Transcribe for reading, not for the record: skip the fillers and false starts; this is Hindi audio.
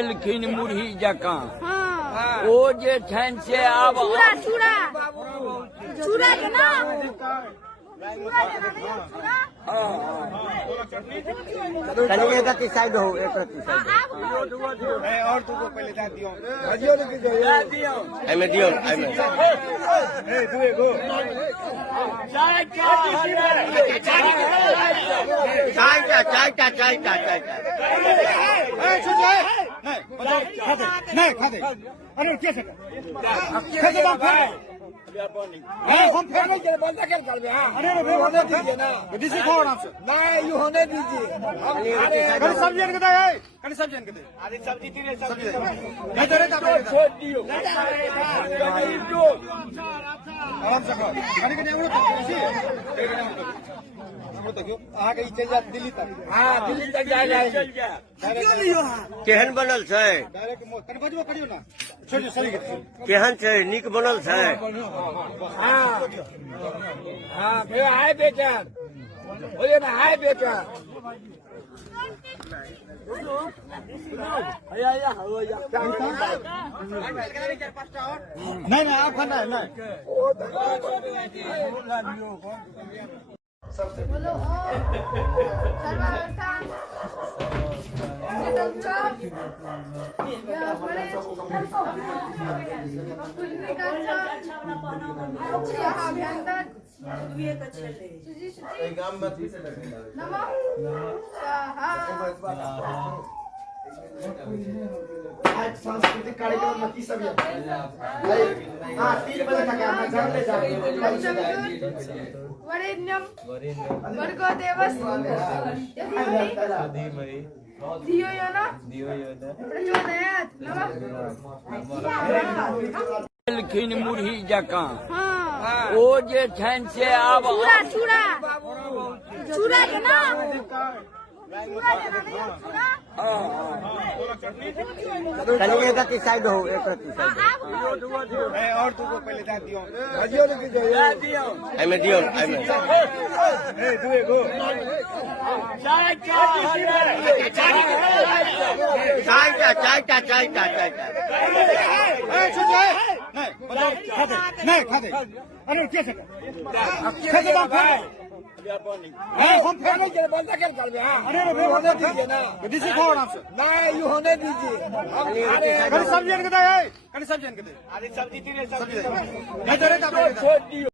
लेकिन मुरही जका हाँ। ओ जे छन से आब चूड़ा चूड़ा चूड़ा के ना चूड़ा के ना चूड़ा चलिए एक की साइड हो एक की साइड और तू को पहले दा दियो भजियो लेके जाओ एमे दियो एमे ए तू एगो चाय ए सुन ले नहीं खा दे अरे कैसे कैसे बात कर हम फिर नहीं करे बंदा क्या कर दे हां अरे वे होने दीजिए ना दीजिए कौन आपसे नहीं यू होने दीजिए हम अरे सब्जी इनके दे कनी सब्जी इनके दे आधी सब्जी तीरे सब्जी नहीं दे रे छोड़ दियो आराम से खा खाने के नहीं उड़ो वो तो क्यों आगे ही चल जा दिल्ली तक हां दिल्ली तक जाएगा क्यों लियो हां केहन बनल छै डायरेक्ट तने बजबो करियो ना छोड़ सही के केहन छै नीक बनल छै हां हां फिर हाय बेटा बोलिए ना हाय बेटा नहीं आप खाना है नहीं बोलो सर्वावस्था सांस्कृतिक कार्यक्रम में की सब हाँ 3 बजे तक हम घर ले जाएंगे वरेण्यम भर्गो देवस्य धीमहि धियो यो न प्रचोदयात् नमः लेकिन मुरही जका हाँ। ओ जे छन से आब चूड़ा चूड़ा चूड़ा के ना चूड़ा के ना चूड़ा चलिए एक की साइड हो एक की साइड ए और तू को पहले दा दियो भजियो लेके जाओ एमे दियो एमे ए तू एगो चाय ए सुन ले नहीं खा दे अरे कैसे कैसे बात कर हम फिर नहीं करे बंदा क्या कर दे हां अरे वे होने दीजिए ना दीजिए कौन आपसे नहीं यू होने दीजिए हम कनी सब्जी इनके दे कनी सब्जी इनके दे आधी सब्जी तीरे सब्जी नहीं दे रे छोड़ दियो